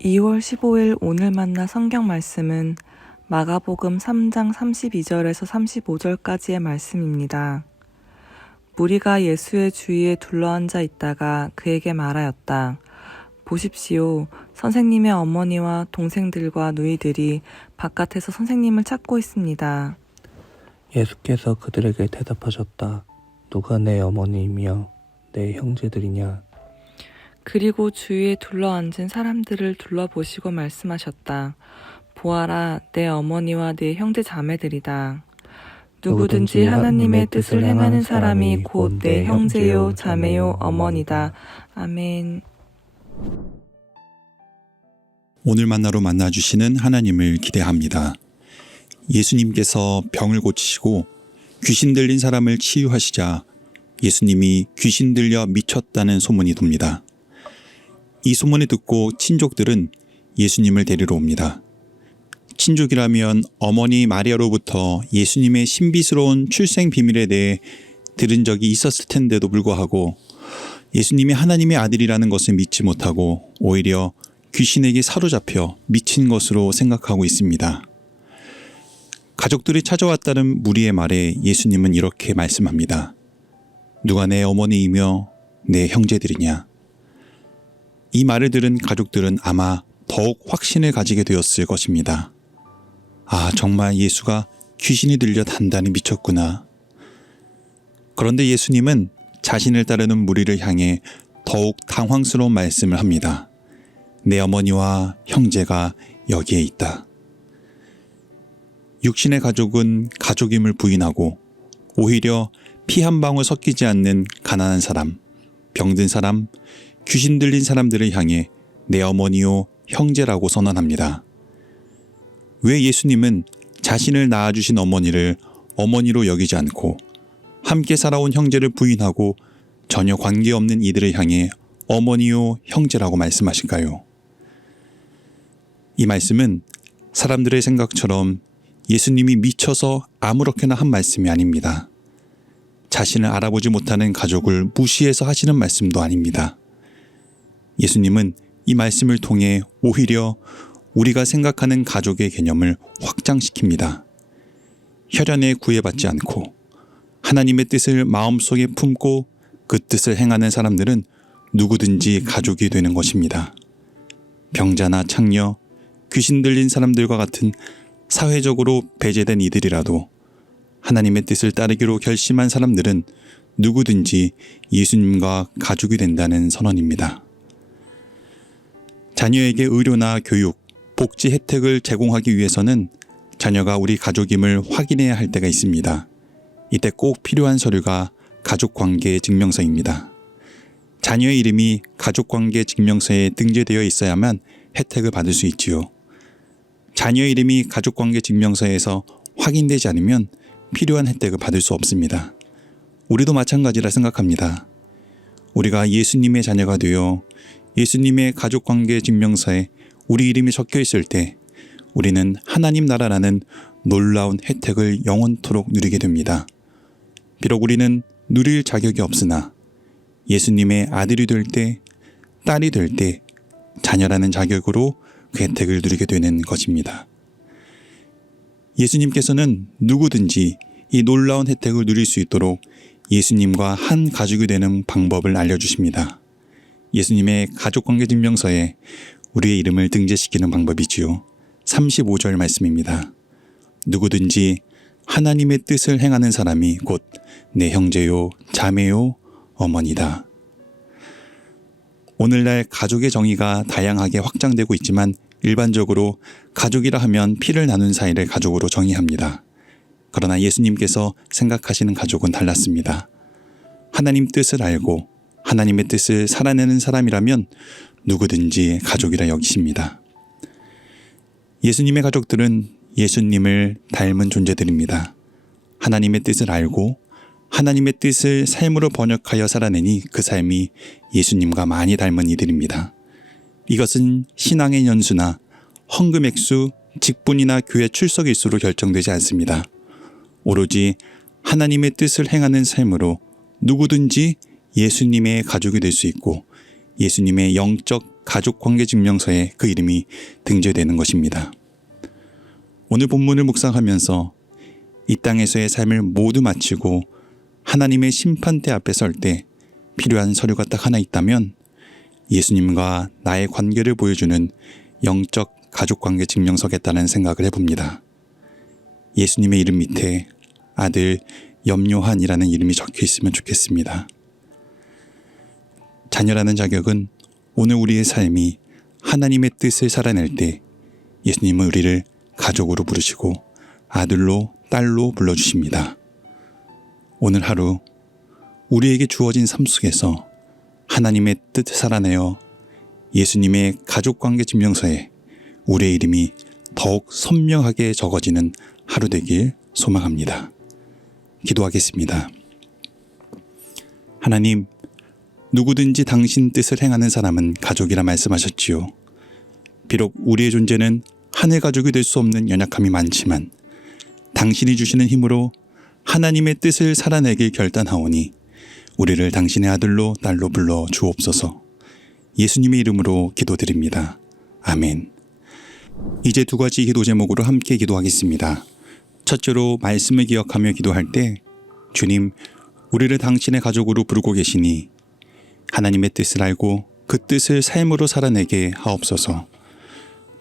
2월 15일 오늘 만나 성경 말씀은 마가복음 3장 32절에서 35절까지의 말씀입니다. 무리가 예수의 주위에 둘러앉아 있다가 그에게 말하였다. 보십시오. 선생님의 어머니와 동생들과 누이들이 바깥에서 선생님을 찾고 있습니다. 예수께서 그들에게 대답하셨다. 누가 내 어머니이며 내 형제들이냐? 그리고 주위에 둘러앉은 사람들을 둘러보시고 말씀하셨다. 보아라, 내 어머니와 내 형제 자매들이다. 누구든지 하나님의 뜻을 행하는 사람이 곧 내 형제요, 자매요, 어머니다. 아멘. 오늘 만나로 만나주시는 하나님을 기대합니다. 예수님께서 병을 고치시고 귀신 들린 사람을 치유하시자 예수님이 귀신 들려 미쳤다는 소문이 돕니다. 이 소문을 듣고 친족들은 예수님을 데리러 옵니다. 친족이라면 어머니 마리아로부터 예수님의 신비스러운 출생 비밀에 대해 들은 적이 있었을 텐데도 불구하고 예수님이 하나님의 아들이라는 것을 믿지 못하고 오히려 귀신에게 사로잡혀 미친 것으로 생각하고 있습니다. 가족들이 찾아왔다는 무리의 말에 예수님은 이렇게 말씀합니다. 누가 내 어머니이며 내 형제들이냐? 이 말을 들은 가족들은 아마 더욱 확신을 가지게 되었을 것입니다. 아, 정말 예수가 귀신이 들려 단단히 미쳤구나. 그런데 예수님은 자신을 따르는 무리를 향해 더욱 당황스러운 말씀을 합니다. 내 어머니와 형제가 여기에 있다. 육신의 가족은 가족임을 부인하고 오히려 피 한 방울 섞이지 않는 가난한 사람, 병든 사람, 귀신 들린 사람들을 향해 내 어머니요 형제라고 선언합니다. 왜 예수님은 자신을 낳아주신 어머니를 어머니로 여기지 않고 함께 살아온 형제를 부인하고 전혀 관계없는 이들을 향해 어머니요 형제라고 말씀하실까요? 이 말씀은 사람들의 생각처럼 예수님이 미쳐서 아무렇게나 한 말씀이 아닙니다. 자신을 알아보지 못하는 가족을 무시해서 하시는 말씀도 아닙니다. 예수님은 이 말씀을 통해 오히려 우리가 생각하는 가족의 개념을 확장시킵니다. 혈연에 구애받지 않고 하나님의 뜻을 마음속에 품고 그 뜻을 행하는 사람들은 누구든지 가족이 되는 것입니다. 병자나 창녀, 귀신 들린 사람들과 같은 사회적으로 배제된 이들이라도 하나님의 뜻을 따르기로 결심한 사람들은 누구든지 예수님과 가족이 된다는 선언입니다. 자녀에게 의료나 교육, 복지 혜택을 제공하기 위해서는 자녀가 우리 가족임을 확인해야 할 때가 있습니다. 이때 꼭 필요한 서류가 가족관계 증명서입니다. 자녀의 이름이 가족관계 증명서에 등재되어 있어야만 혜택을 받을 수 있지요. 자녀의 이름이 가족관계 증명서에서 확인되지 않으면 필요한 혜택을 받을 수 없습니다. 우리도 마찬가지라 생각합니다. 우리가 예수님의 자녀가 되어 예수님의 가족관계 증명서에 우리 이름이 적혀 있을 때 우리는 하나님 나라라는 놀라운 혜택을 영원토록 누리게 됩니다. 비록 우리는 누릴 자격이 없으나 예수님의 아들이 될 때, 딸이 될 때 자녀라는 자격으로 그 혜택을 누리게 되는 것입니다. 예수님께서는 누구든지 이 놀라운 혜택을 누릴 수 있도록 예수님과 한 가족이 되는 방법을 알려주십니다. 예수님의 가족관계 증명서에 우리의 이름을 등재시키는 방법이지요. 35절 말씀입니다. 누구든지 하나님의 뜻을 행하는 사람이 곧 내 형제요, 자매요, 어머니다. 오늘날 가족의 정의가 다양하게 확장되고 있지만 일반적으로 가족이라 하면 피를 나눈 사이를 가족으로 정의합니다. 그러나 예수님께서 생각하시는 가족은 달랐습니다. 하나님 뜻을 알고 하나님의 뜻을 살아내는 사람이라면 누구든지 가족이라 여기십니다. 예수님의 가족들은 예수님을 닮은 존재들입니다. 하나님의 뜻을 알고 하나님의 뜻을 삶으로 번역하여 살아내니 그 삶이 예수님과 많이 닮은 이들입니다. 이것은 신앙의 연수나 헌금 액수, 직분이나 교회 출석 일수로 결정되지 않습니다. 오로지 하나님의 뜻을 행하는 삶으로 누구든지 예수님의 가족이 될 수 있고 예수님의 영적 가족관계증명서에 그 이름이 등재되는 것입니다. 오늘 본문을 묵상하면서 이 땅에서의 삶을 모두 마치고 하나님의 심판대 앞에 설 때 필요한 서류가 딱 하나 있다면 예수님과 나의 관계를 보여주는 영적 가족관계 증명서겠다는 생각을 해봅니다. 예수님의 이름 밑에 아들 염요한이라는 이름이 적혀 있으면 좋겠습니다. 자녀라는 자격은 오늘 우리의 삶이 하나님의 뜻을 살아낼 때 예수님은 우리를 가족으로 부르시고 아들로 딸로 불러주십니다. 오늘 하루 우리에게 주어진 삶 속에서 하나님의 뜻을 살아내어 예수님의 가족관계 증명서에 우리의 이름이 더욱 선명하게 적어지는 하루 되길 소망합니다. 기도하겠습니다. 하나님, 누구든지 당신 뜻을 행하는 사람은 가족이라 말씀하셨지요. 비록 우리의 존재는 하늘 가족이 될 수 없는 연약함이 많지만 당신이 주시는 힘으로 하나님의 뜻을 살아내길 결단하오니 우리를 당신의 아들로 딸로 불러 주옵소서. 예수님의 이름으로 기도드립니다. 아멘. 이제 두 가지 기도 제목으로 함께 기도하겠습니다. 첫째로 말씀을 기억하며 기도할 때 주님, 우리를 당신의 가족으로 부르고 계시니 하나님의 뜻을 알고 그 뜻을 삶으로 살아내게 하옵소서.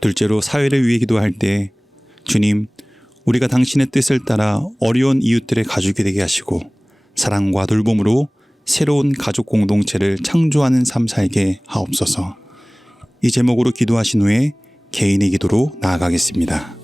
둘째로 사회를 위해 기도할 때 주님, 우리가 당신의 뜻을 따라 어려운 이웃들의 가족이 되게 하시고 사랑과 돌봄으로 새로운 가족 공동체를 창조하는 삶 살게 하옵소서. 이 제목으로 기도하신 후에 개인의 기도로 나아가겠습니다.